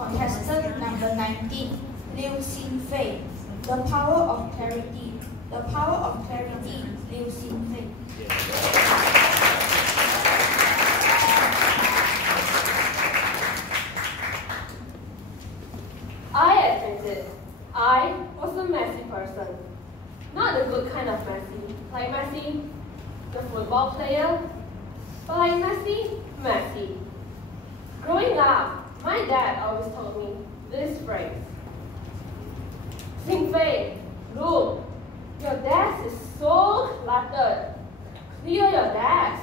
Contestant number 19, Liew Xinfaye. The power of clarity. The power of clarity, Liew Xinfaye. I admit it. I was a messy person. Not the good kind of messy, like Messi, the football player, but like messy. Growing up, my dad always told me this phrase. Xinfaye, look, your desk is so cluttered. Clear your desk.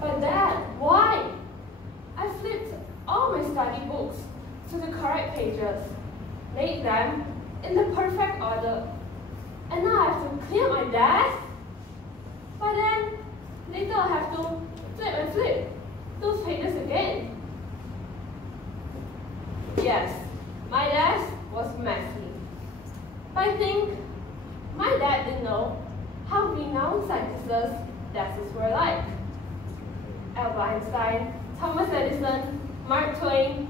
But Dad, why? I flipped all my study books to the correct pages, made them in the perfect order, and now I have to clear my desk? But then, later I have to flip those pages again. Yes, my desk was messy. But I think my dad didn't know how renowned scientists' desks were like. Albert Einstein, Thomas Edison, Mark Twain,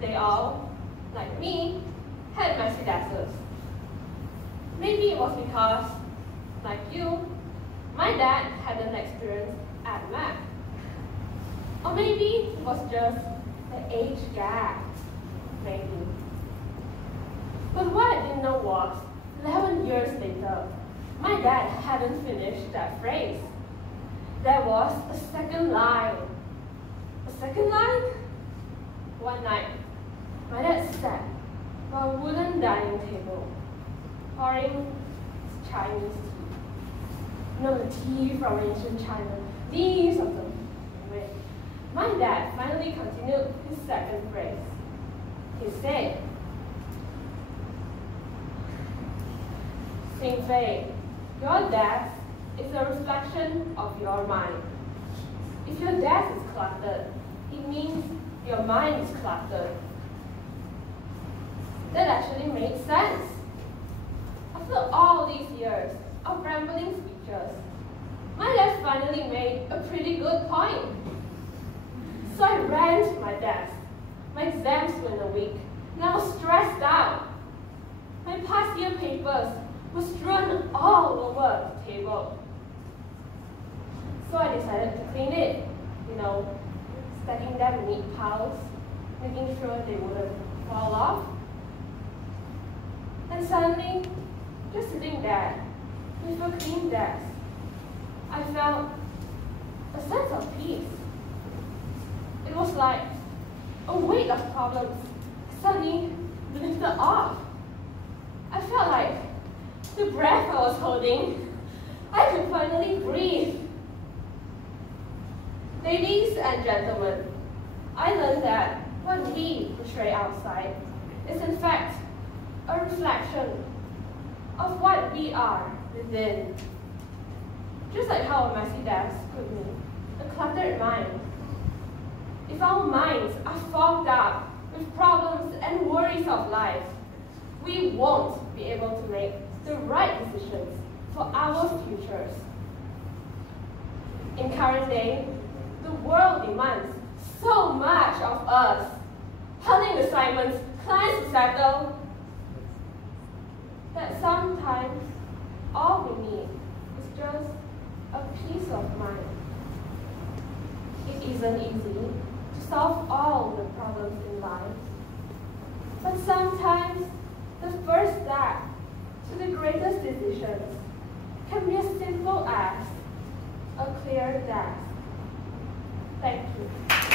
they all, like me, had messy desks. Maybe it was because, like you, my dad had an experience at Mac. Or maybe it was just the age gap. Maybe. But what I didn't know was, 11 years later, my dad hadn't finished that phrase. There was a second line. A second line? One night, my dad sat by a wooden dining table, pouring Chinese tea. No, the tea from ancient China. These of them. Anyway, my dad finally continued his second phrase. He said, Xinfaye, your desk is a reflection of your mind. If your desk is cluttered, it means your mind is cluttered. That actually makes sense. After all these years of rambling speeches, my dad finally made a pretty good point. So I ran to my desk. My exams were in a week, and I was stressed out. My past year papers were strewn all over the table. So I decided to clean it, stacking them in neat piles, making sure they wouldn't fall off. And suddenly, just sitting there with a clean desk, I felt a sense of peace. It was like a weight of problems suddenly lifted off. I felt like the breath I was holding, I could finally breathe. Ladies and gentlemen, I learned that what we portray outside is in fact a reflection of what we are within. Just like how a messy desk could mean a cluttered mind. If our minds are fogged up with problems and worries of life, we won't be able to make the right decisions for our futures. In current day, the world demands so much of us. Hunting assignments, clients to settle, that sometimes all we need is just a peace of mind. It isn't easy to solve all the problems in life, but sometimes the first step to the greatest decisions can be as simple as a clear desk. Thank you.